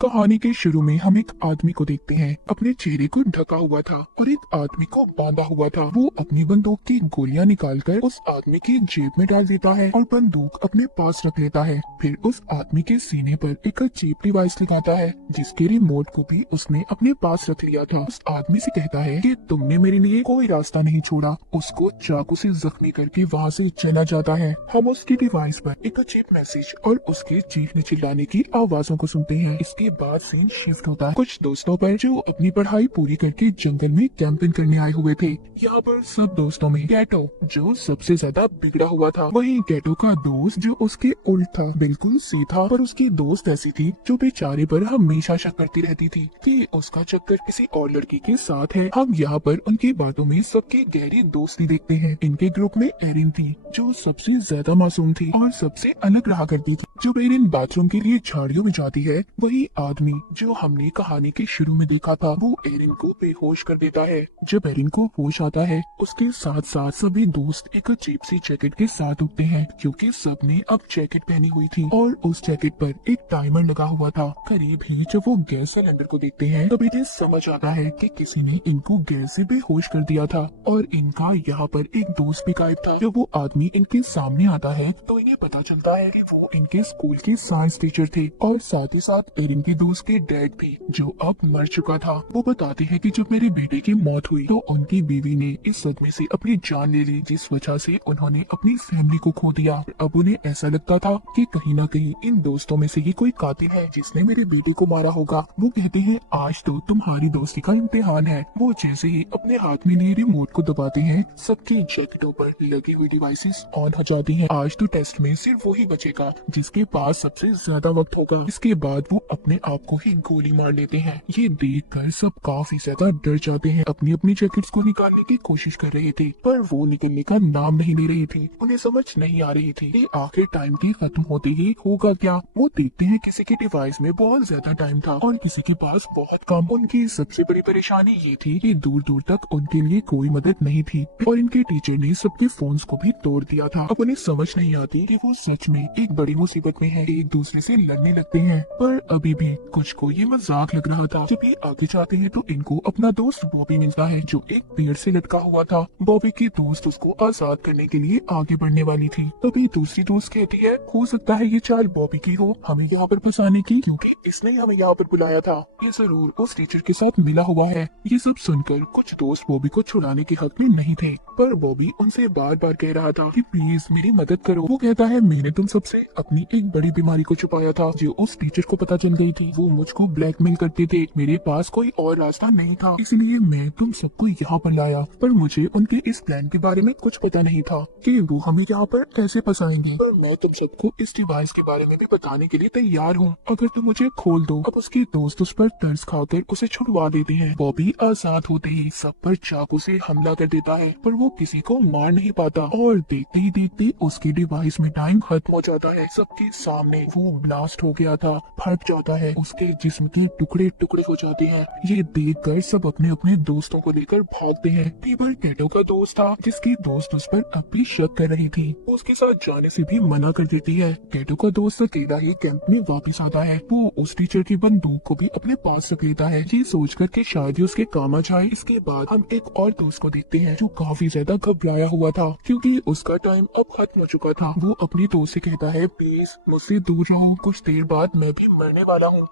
कहानी के शुरू में हम एक आदमी को देखते हैं। अपने चेहरे को ढका हुआ था और एक आदमी को बांधा हुआ था। वो अपनी बंदूक की गोलियां निकालकर उस आदमी की जेब में डाल देता है और बंदूक अपने पास रख लेता है। फिर उस आदमी के सीने पर एक चीप डिवाइस लगाता है जिसके रिमोट को भी उसने अपने पास रख लिया था। उस आदमी से कहता है कि तुमने मेरे लिए कोई रास्ता नहीं छोड़ा। उसको चाकू से जख्मी करके वहाँ से चला जाता है। हम उसकी डिवाइस पर एक चीप मैसेज और उसके चीखने चिल्लाने की आवाजों को सुनते हैं। इसके बाद सीन शिफ्ट होता है कुछ दोस्तों पर जो अपनी पढ़ाई पूरी करके जंगल में कैंपिंग करने आए हुए थे। यहाँ पर सब दोस्तों में गैटो जो सबसे ज्यादा बिगड़ा हुआ था। वहीं गैटो का दोस्त जो उसके उल्ट था, बिल्कुल सीधा। पर उसकी दोस्त ऐसी थी जो बेचारे पर हमेशा शक करती रहती थी कि उसका चक्कर किसी और लड़की के साथ है। हम यहाँ पर उनकी बातों में सबकी गहरी दोस्ती देखते हैं। इनके ग्रुप में एरिन थी जो सबसे ज्यादा मासूम थी और सबसे अलग रहा करती थी। जब एरिन बाथरूम के लिए झाड़ियों में जाती है, वही आदमी जो हमने कहानी के शुरू में देखा था वो एरिन को बेहोश कर देता है। जब एरिन को होश आता है, उसके साथ साथ सभी दोस्त एक अजीब सी जैकेट के साथ उठते हैं क्योंकि सबने अब जैकेट पहनी हुई थी और उस जैकेट पर एक टाइमर लगा हुआ था। करीब ही जब वो गैस सिलेंडर को देखते हैं तभी इन्हें समझ आता है कि किसी ने इनको गैस से बेहोश कर दिया था और इनका यहाँ पर एक दोस्त भी गायब था। जब वो आदमी इनके सामने आता है तो इन्हें पता चलता है कि वो इनके स्कूल के साइंस टीचर थे और साथ ही साथ एरिन के दोस्त के डैड भी जो अब मर चुका था। वो बताते हैं कि जब मेरे बेटे की मौत हुई तो उनकी बीवी ने इस सदमे से अपनी जान ले ली जिस वजह से उन्होंने अपनी फैमिली को खो दिया। अब उन्हें ऐसा लगता था कि कहीं न कहीं इन दोस्तों में से ही कोई कातिल है जिसने मेरे बेटे को मारा होगा। वो कहते हैं आज तो तुम्हारी दोस्ती का इम्तिहान है। वो जैसे ही अपने हाथ में लिए रिमोट को दबाते हैं, सबकी जैकेटों पर लगी हुई डिवाइसेस ऑन हो जाती हैं। आज तो टेस्ट में सिर्फ वही बचेगा जिसके पास सबसे ज्यादा वक्त होगा। इसके बाद वो अपने आप को ही गोली मार लेते हैं। ये देखकर सब काफी ज्यादा डर जाते हैं। अपनी अपनी जैकेट्स को निकालने की कोशिश कर रहे थे पर वो निकलने का नाम नहीं ले रही थी। उन्हें समझ नहीं आ रही थी कि आखिर टाइम की खत्म होते ही होगा क्या। वो देखते हैं किसी के डिवाइस में बहुत ज्यादा टाइम था और किसी के पास बहुत कम। उनकी सबसे बड़ी परेशानी ये थी कि दूर दूर तक उनके लिए कोई मदद नहीं थी और इनके टीचर ने सबके फोन्स को भी तोड़ दिया था। अब उन्हें समझ नहीं आती कि वो सच में एक बड़ी मुसीबत में है। एक दूसरे से लड़ने लगते हैं पर अभी भी कुछ को ये मजाक लग रहा था। जब ये आगे जाते हैं तो इनको अपना दोस्त बॉबी मिलता है जो एक पेड़ से लटका हुआ था। बॉबी की दोस्त उसको आजाद करने के लिए आगे बढ़ने वाली थी। तभी दूसरी दोस्त कहती है हो सकता है ये चाल बॉबी की हो, हमें यहाँ पर फंसाने की, क्योंकि इसने हमें यहाँ पर बुलाया था। ये जरूर उस टीचर के साथ मिला हुआ है। ये सब सुनकर कुछ दोस्त बॉबी को छुड़ाने के हक में नहीं थे पर बॉबी उनसे बार बार कह रहा था कि प्लीज मेरी मदद करो। वो कहता है मैंने तुम सबसे अपनी एक बड़ी बीमारी को छुपाया था जो उस टीचर को पता चल गई थी। वो मुझको ब्लैकमेल करते थे। मेरे पास कोई और रास्ता नहीं था इसलिए मैं तुम सबको यहाँ पर लाया। पर मुझे उनके इस प्लान के बारे में कुछ पता नहीं था कि वो हमें यहाँ पर कैसे फंसाएंगे। पर मैं तुम सबको इस डिवाइस के बारे में भी बताने के लिए तैयार हूँ अगर तुम मुझे खोल दो। अब उसके दोस्त उस पर तरस खाकर उसे छुड़वा देते हैं। बॉबी आजाद होते ही सब पर चाकू से हमला कर देता है पर वो किसी को मार नहीं पाता और देखते ही देखते उसकी डिवाइस में टाइम खत्म हो जाता है। सबके सामने वो ब्लास्ट हो गया था, फट जाता है, उसके जिस्म के टुकड़े टुकड़े हो जाते हैं। ये देखकर सब अपने अपने दोस्तों को लेकर भागते हैं। टेबल कैटो का दोस्त था जिसकी दोस्त उस पर अब भी शक कर रही थी। उसके साथ जाने से भी मना कर देती है। कैटो का दोस्त अकेला ही कैंप में वापस आता है। वो उस टीचर की बंदूक को भी अपने पास रख लेता है ये सोचकर कि शायद ही उसके काम आ जाए। इसके बाद हम एक और दोस्त को देखते हैं जो काफी ज्यादा घबराया हुआ था क्योंकि उसका टाइम अब खत्म हो चुका था। वो अपनी दोस्त से कहता है प्लीज मुझसे दूर रहो, कुछ देर बाद मैं भी मरने वाला हूँ।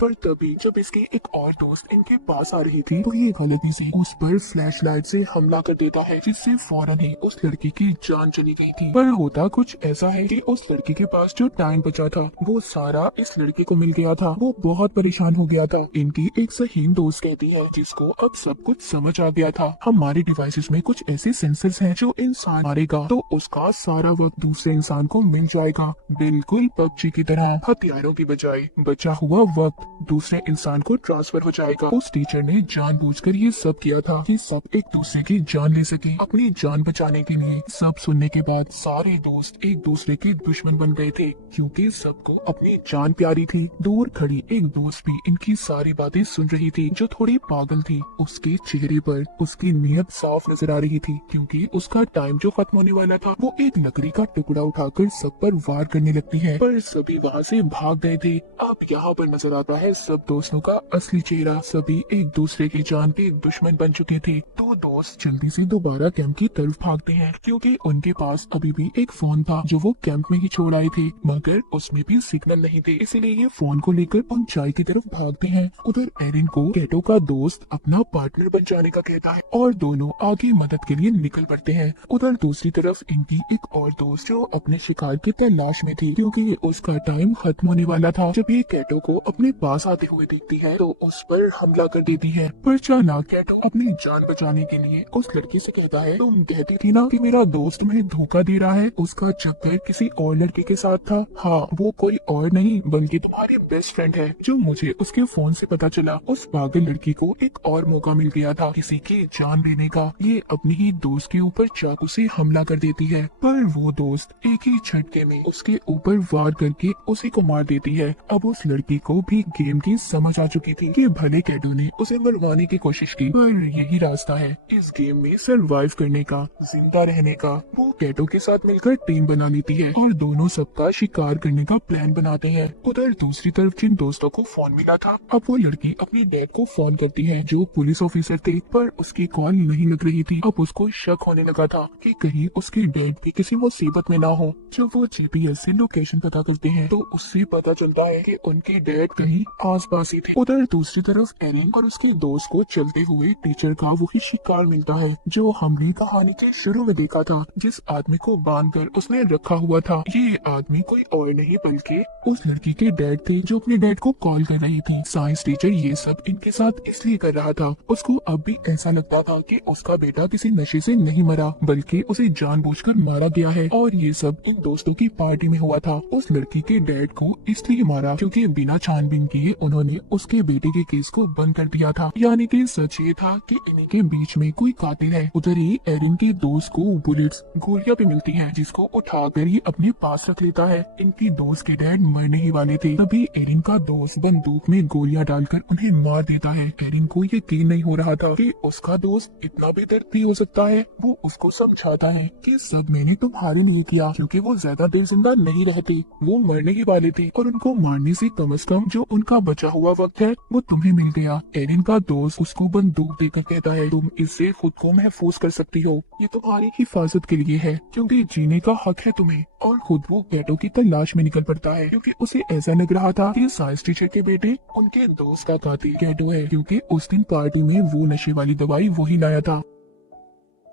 पर तभी जब इसके एक और दोस्त इनके पास आ रही थी तो ये गलती से उस पर फ्लैशलाइट से हमला कर देता है जिससे फौरन ही उस लड़की की जान चली गई थी। पर होता कुछ ऐसा है कि उस लड़की के पास जो टाइम बचा था वो सारा इस लड़के को मिल गया था। वो बहुत परेशान हो गया था। इनकी एक सहीन दोस्त कहती है जिसको अब सब कुछ समझ आ गया था हमारे डिवाइसेस में कुछ ऐसे सेंसर्स हैं जो इंसान मारेगा तो उसका सारा वक्त दूसरे इंसान को मिल जाएगा, बिल्कुल पबजी की तरह। हथियारों की बजाय बचा हुआ वक्त। दूसरे इंसान को ट्रांसफर हो जाएगा। उस टीचर ने जानबूझकर ये सब किया था कि सब एक दूसरे की जान ले सके, अपनी जान बचाने के लिए। सब सुनने के बाद सारे दोस्त एक दूसरे के दुश्मन बन गए थे, क्योंकि सबको अपनी जान प्यारी थी। दूर खड़ी एक दोस्त भी इनकी सारी बातें सुन रही थी, जो थोड़ी पागल थी। उसके चेहरे पर उसकी नीयत साफ नजर आ रही थी, क्योंकि उसका टाइम जो खत्म होने वाला था। वो एक लकड़ी का टुकड़ा उठाकर सब पर वार करने लगती है, पर सभी वहाँ से भाग गए थे। अब यहाँ पर नजर आता है सब दोस्तों का असली चेहरा। सभी एक दूसरे की जान के दुश्मन बन चुके थे। तो दोस्त जल्दी से दोबारा कैंप की तरफ भागते हैं, क्योंकि उनके पास अभी भी एक फोन था जो वो कैंप में ही छोड़ आए थे, मगर उसमें भी सिग्नल नहीं थे। इसलिए ये फोन को लेकर ऊंचाई की तरफ भागते हैं। उधर एरिन को कैटो का दोस्त अपना पार्टनर बन जाने का कहता है और दोनों आगे मदद के लिए निकल पड़ते हैं। उधर दूसरी तरफ इनकी एक और दोस्त जो अपने शिकार की तलाश में थी, क्योंकि उसका टाइम खत्म होने वाला था। जब ये कैटो को अपने पास आते हुए देखती है तो उस पर हमला कर देती है। पर चाना कैटो अपनी जान बचाने के लिए उस लड़की से कहता है, तुम कहती थी ना कि मेरा दोस्त तुम्हें धोखा दे रहा है, उसका चक्कर किसी और लड़के के साथ था। हाँ, वो कोई और नहीं बल्कि तुम्हारी बेस्ट फ्रेंड है, जो मुझे उसके फोन से पता चला। उस पागल लड़की को एक और मौका मिल गया था किसी की जान लेने का। ये अपनी ही दोस्त के ऊपर चाकू से हमला कर देती है, पर वो दोस्त एक ही झटके में उसके ऊपर वार करके उसी को मार देती है। अब उस लड़की को भी गेम की समझ आ चुकी थी कि भले कैटो ने उसे मरवाने की कोशिश की, पर यही रास्ता है इस गेम में सरवाइव करने का, जिंदा रहने का। वो कैटो के साथ मिलकर टीम बना लेती है और दोनों सबका शिकार करने का प्लान बनाते हैं। उधर दूसरी तरफ जिन दोस्तों को फोन मिला था, अब वो लड़की अपनी डैड को फोन करती है जो पुलिस ऑफिसर थे, पर उसकी कॉल नहीं लग रही थी। अब उसको शक होने लगा था कि कहीं उसके डैड भी किसी मुसीबत में ना हो। जब वो जीपीएस से लोकेशन पता करते हैं तो उससे पता चलता है कि उनके डैड कहीं आसपास ही थे। उधर दूसरी तरफ एरिन और उसके दोस्त को चलते हुए टीचर का वही शिकार मिलता है जो हमने कहानी के शुरू में देखा था, जिस आदमी को बांधकर उसने रखा हुआ था। ये आदमी कोई और नहीं बल्कि उस लड़की के डैड थे जो अपने डैड को कॉल कर रही थी। साइंस टीचर ये सब इनके साथ इसलिए कर रहा था, उसको अब भी ऐसा लगता था कि उसका बेटा किसी नशे से नहीं मरा बल्कि उसे जानबूझकर मारा गया है, और ये सब इन दोस्तों की पार्टी में हुआ था। उस लड़की के डैड को इसलिए मारा क्योंकि बिना छानबीन किए उन्होंने उसके बेटे के केस को बंद कर दिया था। यानी कि सच ये था कि इन्हीं के बीच में कोई कातिल है। उधर ही एरिन के दोस्त को बुलेट्स गोलियां भी मिलती हैं, जिसको उठाकर ही अपने पास रख लेता है। इनकी दोस्त के डैड मरने ही वाले थे, तभी एरिन का दोस्त बंदूक में गोलियां डालकर उन्हें मार देता है। एरिन को यकीन नहीं हो रहा था कि उसका दोस्त इतना बेदर्द हो सकता है। वो उसको समझाता है कि सब मैंने तुम्हारे लिए किया, क्योंकि वो ज्यादा देर जिंदा नहीं रहते, वो मरने ही वाले थे और उनको मारने से कम जो उनका बचा हुआ वक्त है वो तुम्हें मिल गया। एरिन का दोस्त उसको बंदूक देकर कहता है, तुम इससे खुद को महफूज कर सकती हो, ये तुम्हारी हिफाजत के लिए है, क्योंकि जीने का हक है तुम्हें। और खुद वो कैटो की तलाश में निकल पड़ता है, क्योंकि उसे ऐसा लग रहा था कि साइंस टीचर के बेटे उनके दोस्त का कातिल कैटो है, क्योंकि उस दिन पार्टी में वो नशे वाली दवाई वही लाया था।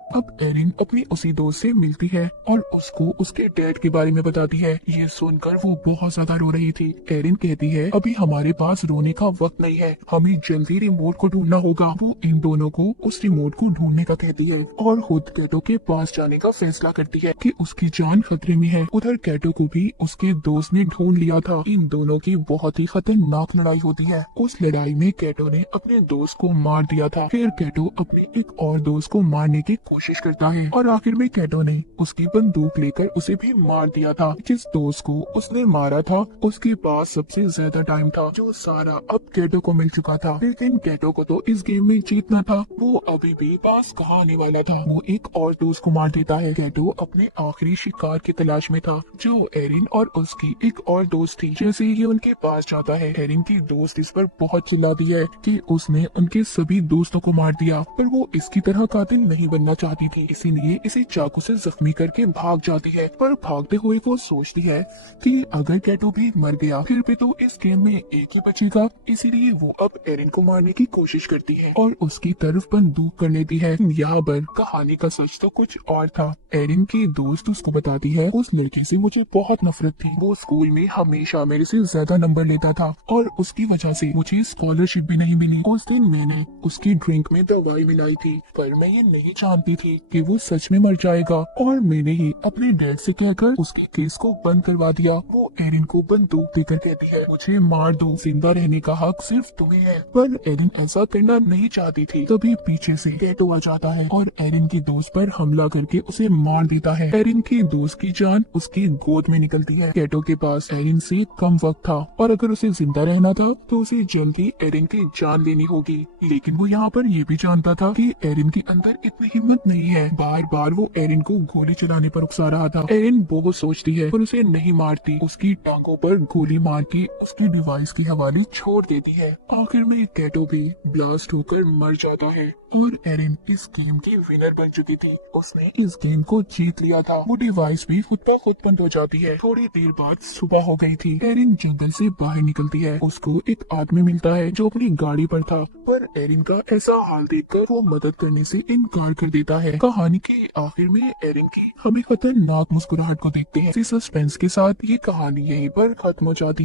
अब एरिन अपनी उसी दोस्त से मिलती है और उसको उसके डैड के बारे में बताती है। ये सुनकर वो बहुत ज्यादा रो रही थी। एरिन कहती है, अभी हमारे पास रोने का वक्त नहीं है, हमें जल्दी रिमोट को ढूंढना होगा। वो इन दोनों को उस रिमोट को ढूंढने का कहती है और खुद कैटो के पास जाने का फैसला करती है कि उसकी जान खतरे में है। उधर कैटो को भी उसके दोस्त ने ढूंढ लिया था। इन दोनों की बहुत ही खतरनाक लड़ाई होती है। उस लड़ाई में कैटो ने अपने दोस्त को मार दिया था। फिर कैटो अपने एक और दोस्त को मारने की कोशिश करता है और आखिर में कैटो ने उसकी बंदूक लेकर उसे भी मार दिया था। जिस दोस्त को उसने मारा था उसके पास सबसे ज्यादा टाइम था, जो सारा अब कैटो को मिल चुका था। लेकिन कैटो को तो इस गेम में जीतना था, वो अभी भी पास कहाँ आने वाला था। वो एक और दोस्त को मार देता है। कैटो अपने आखिरी शिकार की तलाश में था, जो एरिन और उसकी एक और दोस्त थी। जैसे ही उनके पास जाता है, एरिन की दोस्त इस पर बहुत चिल्लाती है कि उसने उनके सभी दोस्तों को मार दिया, पर वो इसकी तरह कातिल नहीं बनना चाहती थी, इसीलिए इसे चाकू से जख्मी करके भाग जाती है। पर भागते हुए वो सोचती है कि अगर कैटो भी मर गया फिर भी तो इस गेम में एक ही बचेगा, इसीलिए वो अब एरिन को मारने की कोशिश करती है और उसकी तरफ बंदूक कर लेती है। यहाँ पर कहानी का सच तो कुछ और था। एरिन की दोस्त उसको बताती है, उस लड़के से मुझे बहुत नफरत थी, वो स्कूल में हमेशा मेरे से ज्यादा नंबर लेता था और उसकी वजह से मुझे स्कॉलरशिप भी नहीं मिली। उस दिन मैंने उसकी ड्रिंक में दवाई मिलाई थी, पर मैं ये नहीं जानती थी कि वो सच में मर जाएगा और मैंने ही अपने डैड से कहकर उसके केस को बंद करवा दिया। वो एरिन को बंदूक देकर कहती है, मुझे मार दो, जिंदा रहने का हक सिर्फ तुम्हें है। पर एरिन ऐसा करना नहीं चाहती थी। तभी पीछे से कैटो आ जाता है और एरिन की दोस्त पर हमला करके उसे मार देता है। एरिन की दोस्त की जान उसकी गोद में निकलती है। कैटो के पास एरिन से कम वक्त था और अगर उसे जिंदा रहना था तो उसे जल्दी एरिन की जान लेनी होगी। लेकिन वो यहाँ पर ये भी जानता था कि एरिन के अंदर इतनी हिम्मत नहीं है। बार बार वो एरिन को गोली चलाने पर उकसा रहा था। एरिन बहुत सोचती है पर उसे नहीं मारती। उसकी टांगों पर गोली मार के उसकी डिवाइस के हवाले छोड़ देती है। आखिर में कैटो भी ब्लास्ट होकर मर जाता है और एरिन इस गेम की विनर बन चुकी थी। उसने इस गेम को जीत लिया था। वो डिवाइस भी खुद ब खुद बंद हो जाती है। थोड़ी देर बाद सुबह हो गई थी। एरिन जंगल से बाहर निकलती है। उसको एक आदमी मिलता है जो अपनी गाड़ी पर था, पर एरिन का ऐसा हाल देखकर वो मदद करने से इनकार कर देता है। कहानी के आखिर में एरिन की हमें खतरनाक मुस्कुराहट को देखते हैं। इसी सस्पेंस के साथ ये कहानी यहीं पर खत्म हो जाती है।